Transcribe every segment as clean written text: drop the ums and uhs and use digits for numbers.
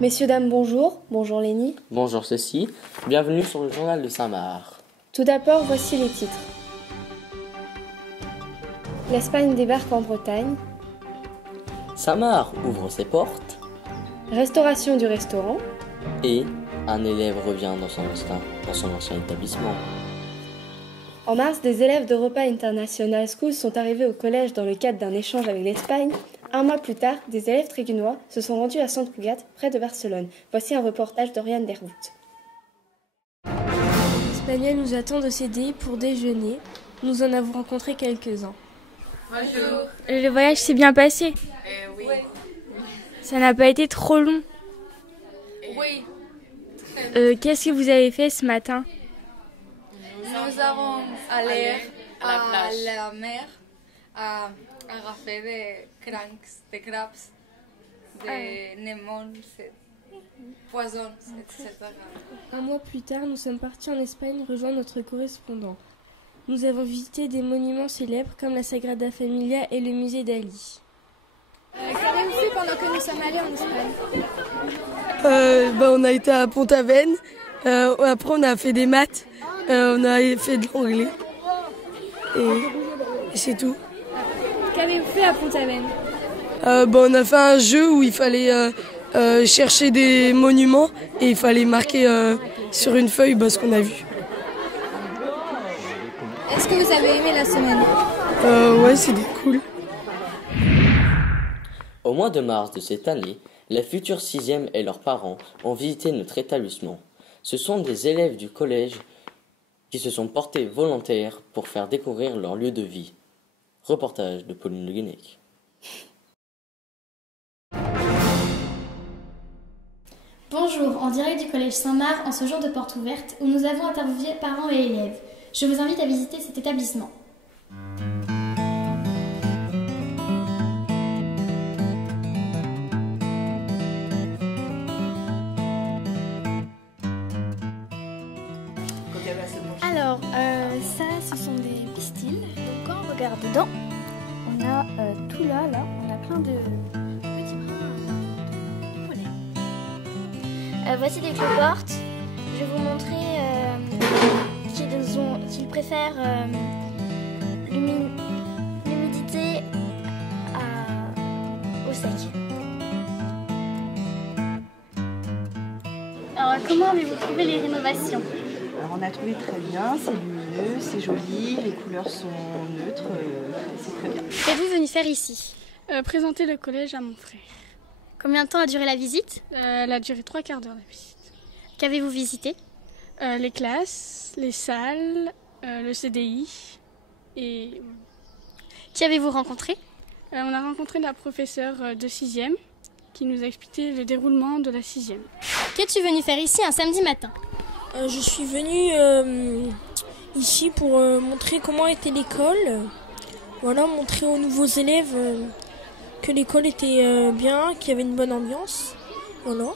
Messieurs, dames, bonjour. Bonjour Lénie. Bonjour Cécile, bienvenue sur le journal de Saint-Marc. Tout d'abord, voici les titres. L'Espagne débarque en Bretagne. Saint-Marc ouvre ses portes Restauration du restaurant. et un élève revient dans son ancien établissement. En mars, des élèves d'Europa International School sont arrivés au collège dans le cadre d'un échange avec l'Espagne. Un mois plus tard, des élèves trégunois se sont rendus à Sant Cugat, près de Barcelone. Voici un reportage d'Oriane Derwood. Les Espagnols nous attendent au CDI pour déjeuner. Nous en avons rencontré quelques-uns. Bonjour. Le voyage s'est bien passé. Oui. Ça n'a pas été trop long. Oui. Qu'est-ce que vous avez fait ce matin? Nous avons allé à la mer à raffer des crabes, des némons, poissons, etc. Un mois plus tard, nous sommes partis en Espagne rejoindre notre correspondant. Nous avons visité des monuments célèbres comme la Sagrada Familia et le musée d'Ali. Qu'avez-vous fait pendant que nous sommes allés en Espagne? On a été à Pont-Aven, après on a fait des maths, on a fait de l'anglais et c'est tout. Qu'avez-vous fait à Pont-Aven? On a fait un jeu où il fallait chercher des monuments et il fallait marquer sur une feuille ce qu'on a vu. Est-ce que vous avez aimé la semaine? Ouais, c'était cool. Au mois de mars de cette année, la future 6e et leurs parents ont visité notre établissement. Ce sont des élèves du collège qui se sont portés volontaires pour faire découvrir leur lieu de vie. Reportage de Pauline Le Guenec. Bonjour, en direct du collège Saint-Marc en ce jour de porte ouverte où nous avons interviewé parents et élèves. Je vous invite à visiter cet établissement. Alors, ça, ce sont des pistils. Donc, quand on regarde dedans, on a tout là, on a plein de petits brins de pollen. Voici des cloportes. Je vais vous montrer qu'ils préfèrent l'humidité au sec. Alors, comment avez-vous trouvé les rénovations? Alors on a trouvé très bien, c'est lumineux, c'est joli, les couleurs sont neutres, c'est très bien. Qu'êtes-vous venu faire ici? Présenter le collège à mon frère. Combien de temps a duré la visite? Elle a duré 3/4 d'heure la visite. Qu'avez-vous visité? Les classes, les salles, le CDI et... Qui avez-vous rencontré? On a rencontré la professeure de 6e qui nous a expliqué le déroulement de la 6e. Qu'es-tu venu faire ici un samedi matin? Je suis venue ici pour montrer comment était l'école. Voilà, montrer aux nouveaux élèves que l'école était bien, qu'il y avait une bonne ambiance. Voilà.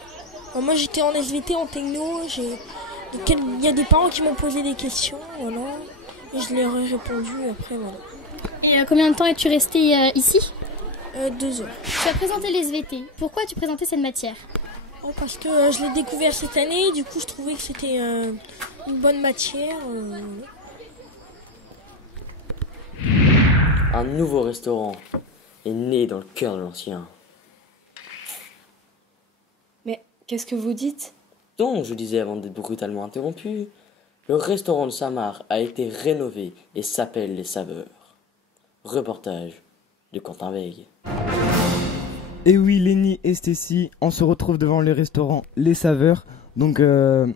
Alors, moi j'étais en SVT, en techno. Il y a des parents qui m'ont posé des questions. Voilà. Et je leur ai répondu après. Voilà. Et combien de temps es-tu resté ici? 2 heures. Tu as présenté les SVT. Pourquoi as-tu présenté cette matière? Parce que je l'ai découvert cette année, du coup je trouvais que c'était une bonne matière. Un nouveau restaurant est né dans le cœur de l'ancien. Mais qu'est-ce que vous dites? Donc, je disais avant d'être brutalement interrompu, le restaurant de Saint-Marc a été rénové et s'appelle Les Saveurs. Reportage de Quentin Veil. Et oui, Lénie et Stécie, on se retrouve devant le restaurant Les Saveurs. Donc, ce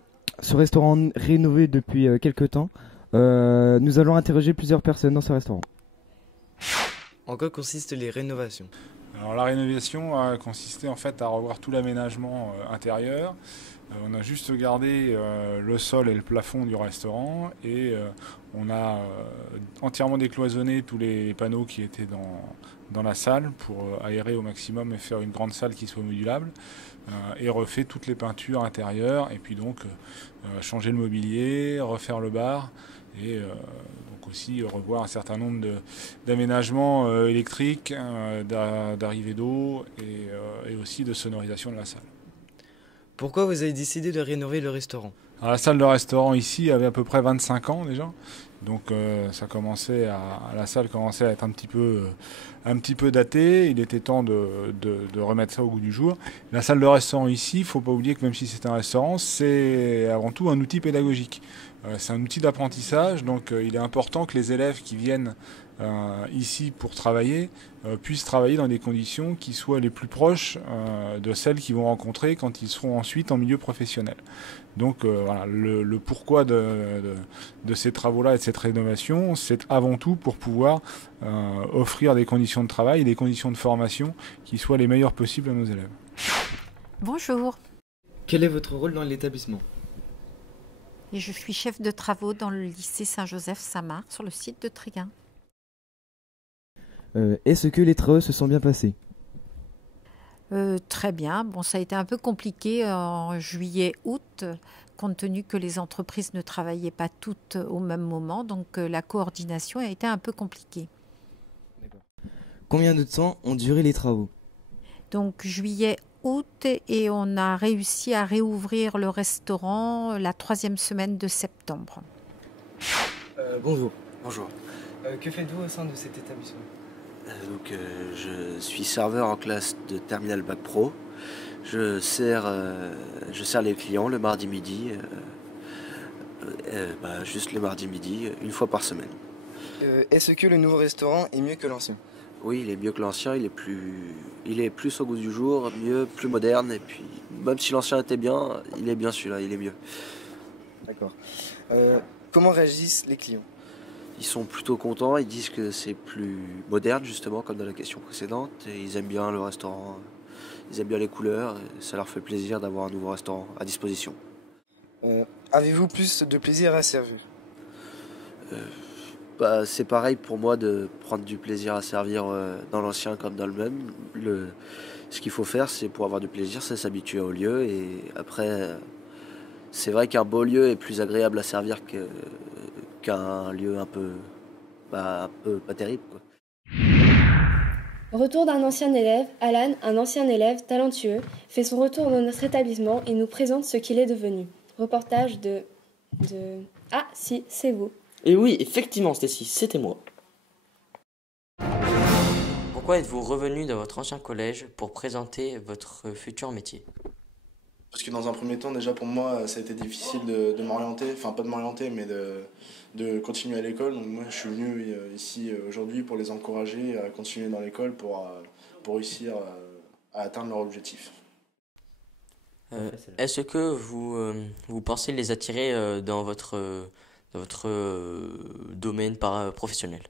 restaurant rénové depuis quelques temps. Nous allons interroger plusieurs personnes dans ce restaurant. En quoi consistent les rénovations? Alors, la rénovation a consisté en fait à revoir tout l'aménagement intérieur. On a juste gardé le sol et le plafond du restaurant et on a entièrement décloisonné tous les panneaux qui étaient dans la salle pour aérer au maximum et faire une grande salle qui soit modulable et refait toutes les peintures intérieures et puis donc changer le mobilier, refaire le bar et donc aussi revoir un certain nombre d'aménagements électriques, d'arrivée d'eau et aussi de sonorisation de la salle. Pourquoi vous avez décidé de rénover le restaurant? Alors, la salle de restaurant ici avait à peu près 25 ans déjà. Donc la salle commençait à être un petit peu datée. Il était temps de remettre ça au goût du jour. La salle de restaurant ici, il ne faut pas oublier que même si c'est un restaurant, c'est avant tout un outil pédagogique. C'est un outil d'apprentissage, donc il est important que les élèves qui viennent ici pour travailler puissent travailler dans des conditions qui soient les plus proches de celles qu'ils vont rencontrer quand ils seront ensuite en milieu professionnel. Donc voilà, le pourquoi de ces travaux-là et de cette rénovation, c'est avant tout pour pouvoir offrir des conditions de travail et des conditions de formation qui soient les meilleures possibles à nos élèves. Bonjour. Quel est votre rôle dans l'établissement? Et je suis chef de travaux dans le lycée Saint-Joseph-Saint-Marc sur le site de Tréguin. Est-ce que les travaux se sont bien passés? Très bien. Bon, ça a été un peu compliqué en juillet-août, compte tenu que les entreprises ne travaillaient pas toutes au même moment, donc la coordination a été un peu compliquée. Combien de temps ont duré les travaux? Donc juillet-août, et on a réussi à réouvrir le restaurant la 3e semaine de septembre. Bonjour. Bonjour. Que faites-vous au sein de cet établissement? Je suis serveur en classe de Terminal Bac Pro. Je sers les clients le mardi midi, juste le mardi midi, une fois par semaine. Est-ce que le nouveau restaurant est mieux que l'ancien? Oui, il est mieux que l'ancien, il est plus au goût du jour, mieux, plus moderne, et puis même si l'ancien était bien, il est bien celui-là, il est mieux. D'accord. Comment réagissent les clients? Ils sont plutôt contents, ils disent que c'est plus moderne justement, comme dans la question précédente, et ils aiment bien le restaurant, ils aiment bien les couleurs, et ça leur fait plaisir d'avoir un nouveau restaurant à disposition. Avez-vous plus de plaisir à servir? C'est pareil pour moi de prendre du plaisir à servir dans l'ancien comme dans le même. Ce qu'il faut faire, c'est pour avoir du plaisir, c'est s'habituer au lieu, et après, c'est vrai qu'un beau lieu est plus agréable à servir qu'un lieu un peu pas terrible, quoi. Retour d'un ancien élève, Alan, un ancien élève talentueux, fait son retour dans notre établissement et nous présente ce qu'il est devenu. Reportage de... Ah si, c'est vous. Et oui, effectivement, Stacy, c'était moi. Pourquoi êtes-vous revenu dans votre ancien collège pour présenter votre futur métier? Parce que dans un premier temps, déjà pour moi, ça a été difficile de m'orienter, enfin pas de m'orienter, mais de continuer à l'école. Donc moi, je suis venu ici aujourd'hui pour les encourager à continuer dans l'école pour réussir à atteindre leur objectif. Est-ce que vous pensez les attirer dans votre domaine professionnel?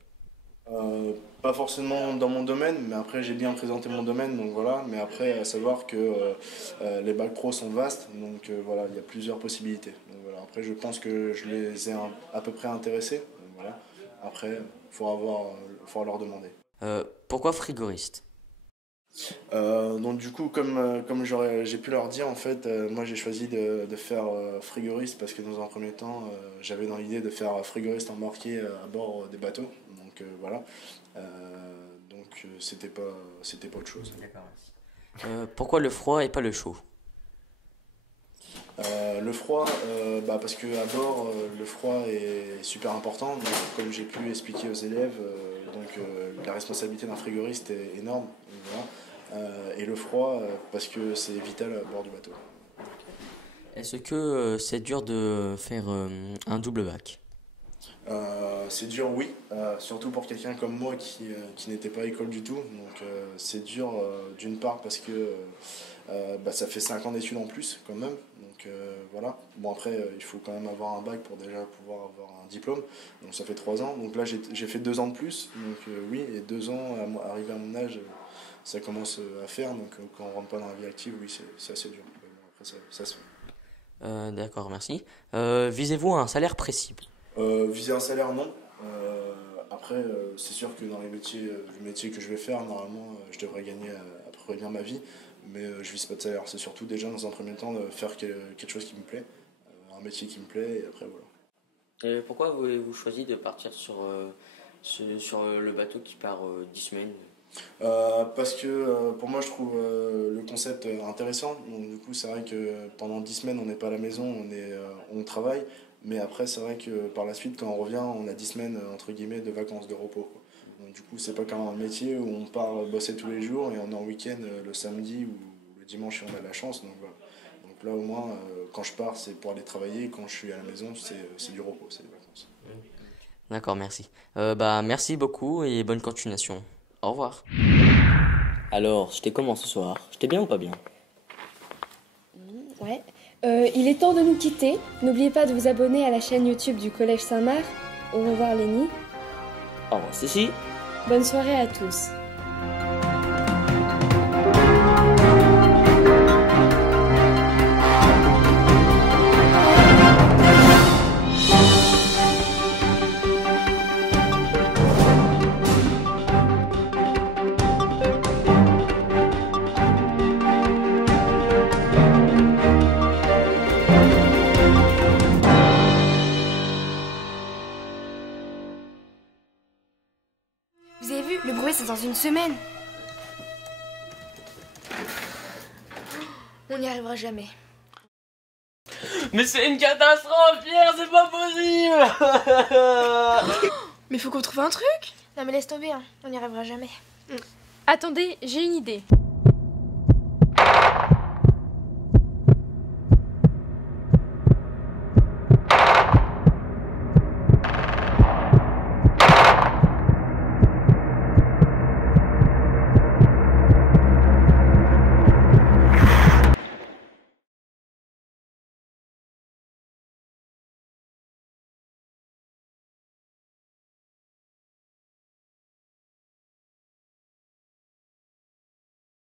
Pas forcément dans mon domaine, mais après j'ai bien présenté mon domaine, donc voilà. Mais après, à savoir que les bacs pro sont vastes, donc voilà, il y a plusieurs possibilités. Donc voilà. Après, je pense que je les ai à peu près intéressés. Donc voilà. Après, il faut leur demander. Pourquoi frigoriste? Donc du coup, comme j'ai pu leur dire, en fait, moi j'ai choisi de faire frigoriste parce que dans un premier temps, j'avais dans l'idée de faire frigoriste embarqué à bord des bateaux. Donc voilà. Donc c'était pas autre chose. Pourquoi le froid et pas le chaud? Le froid, parce qu'à bord, le froid est super important. Donc, comme j'ai pu expliquer aux élèves, la responsabilité d'un frigoriste est énorme. Donc, voilà. Et le froid, parce que c'est vital à bord du bateau. Est-ce que c'est dur de faire un double bac? C'est dur, oui, surtout pour quelqu'un comme moi qui n'était pas à école du tout. Donc c'est dur d'une part parce que ça fait 5 ans d'études en plus quand même. Donc voilà. Bon après il faut quand même avoir un bac pour déjà pouvoir avoir un diplôme. Donc ça fait 3 ans. Donc là j'ai fait 2 ans de plus. Donc oui, et 2 ans arrivé à mon âge, ça commence à faire. Donc quand on rentre pas dans la vie active, oui c'est assez dur. Mais bon, après ça se fait. D'accord, merci. Visez-vous un salaire précis? Viser un salaire, non. Après, c'est sûr que dans le métier que je vais faire, normalement, je devrais gagner à peu près bien ma vie, mais je vise pas de salaire. C'est surtout déjà dans un premier temps de faire quelque chose qui me plaît, un métier qui me plaît, et après voilà. Pourquoi avez-vous choisi de partir sur le bateau qui part 10 semaines? Parce que pour moi je trouve le concept intéressant. Donc du coup c'est vrai que pendant 10 semaines on n'est pas à la maison, on travaille. Mais après c'est vrai que par la suite quand on revient on a 10 semaines entre guillemets de vacances, de repos, quoi. Donc du coup c'est pas comme un métier où on part bosser tous les jours et on est en week-end le samedi ou le dimanche si on a de la chance. Donc voilà. Donc là au moins quand je pars c'est pour aller travailler et quand je suis à la maison c'est du repos, c'est des vacances. D'accord, merci. Merci beaucoup et bonne continuation. Au revoir. Alors, j'étais comment ce soir? J'étais bien ou pas bien? Ouais. Il est temps de nous quitter. N'oubliez pas de vous abonner à la chaîne YouTube du Collège Saint-Marc. Au revoir Lénie. Au revoir Cécile. Bonne soirée à tous. Vous avez vu, le brevet c'est dans une semaine. On n'y arrivera jamais. Mais c'est une catastrophe, Pierre, c'est pas possible. Mais faut qu'on trouve un truc. Non mais laisse tomber, hein. On n'y arrivera jamais. Attendez, j'ai une idée.